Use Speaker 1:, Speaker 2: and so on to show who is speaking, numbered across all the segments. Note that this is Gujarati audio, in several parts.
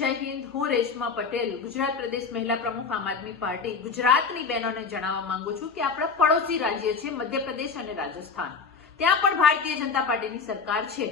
Speaker 1: જય હિન્દ, હું રેશમા પટેલ, ગુજરાત પ્રદેશ મહિલા પ્રમુખ આમ આદમી પાર્ટી. ગુજરાતની બહેનોને જણાવવા માંગુ છું કે આપણા પડોશી રાજ્ય છે મધ્યપ્રદેશ અને રાજસ્થાન. ત્યાં પણ ભારતીય જનતા પાર્ટીની સરકાર છે.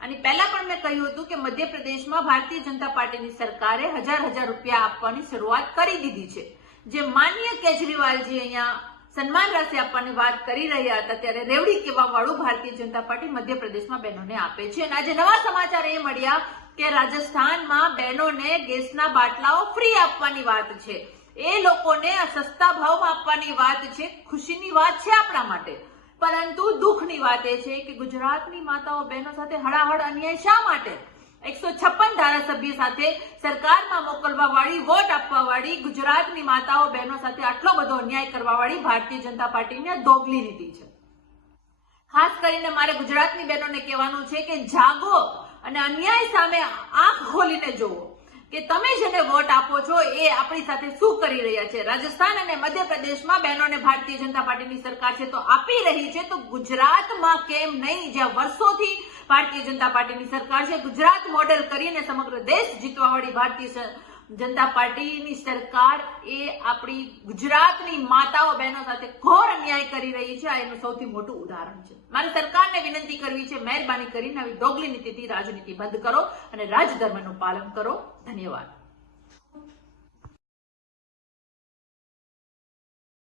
Speaker 1: અને પહેલા પણ મેં કહ્યું હતું કે મધ્યપ્રદેશમાં ભારતીય જનતા પાર્ટીની સરકારે હજાર હજાર રૂપિયા આપવાની શરૂઆત કરી દીધી છે. જે માન્ય કેજરીવાલજી અહીંયા સન્માન રાશિ આપવાની વાત કરી રહ્યા હતા ત્યારે રેવડી કહેવા વાળું ભારતીય જનતા પાર્ટી મધ્યપ્રદેશમાં બહેનોને આપે છે. અને આજે નવા સમાચાર એ મળ્યા કે રાજસ્થાનમાં બહેનોને ગેસના બાટલાઓ ફ્રી આપવાની વાત છે. એ લોકોને સસ્તા ભાવમાં આપવાની વાત છે. ખુશીની વાત છે આપણા માટે. પરંતુ દુઃખની વાત એ છે કે ગુજરાતની માતાઓ બહેનો સાથે હળાહળ અન્યાય શા માટે? એકસો ધારાસભ્ય સાથે સરકારમાં મોકલવા વાળી વોટ આપવા વાળી ગુજરાતની માતાઓ, બહેનો સાથે આટલો બધો અન્યાય કરવા વાળી ભારતીય જનતા પાર્ટીને દોગલી લીધી છે. ખાસ કરીને મારે ગુજરાતની બહેનોને કહેવાનું છે કે જાગો અને અન્યાય સામે આંખ ખોલીને જુઓ કે તમે જેને વોટ આપો છો એ આપણી સાથે શું કરી રહ્યા છે? રાજસ્થાન અને મધ્યપ્રદેશમાં બહેનોને ભારતીય જનતા પાર્ટીની સરકાર છે તો આપી રહી છે તો ગુજરાતમાં કેમ નહીં? જ્યાં વર્ષોથી ભારતીય જનતા પાર્ટીની સરકાર છે. ગુજરાત મોડેલ કરીને સમગ્ર દેશ જીતવાવાળી ભારતીય જનતા પાર્ટીની સરકાર એ આપણી ગુજરાતની માતાઓ બહેનો સાથે ઘોર અન્યાય કરી રહી છે. આ એનું સૌથી મોટું ઉદાહરણ છે. મારે સરકારને વિનંતી કરવી છે, મહેરબાની કરીને આવી ડોગલી નીતિથી રાજનીતિ બંધ કરો અને રાજધર્મનું પાલન કરો. ધન્યવાદ.